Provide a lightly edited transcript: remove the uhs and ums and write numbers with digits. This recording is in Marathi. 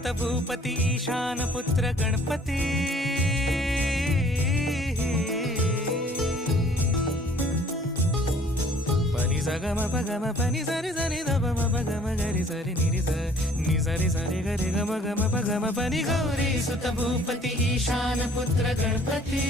सुत भूपती ईशान पुत्र गणपती पनि सगम पगम पनि सरि सरि दप म पगम गरि सरि निरि स नि सरि सरि गरि गम गम पगम पनि गौरी सुत भूपती ईशान पुत्र गणपती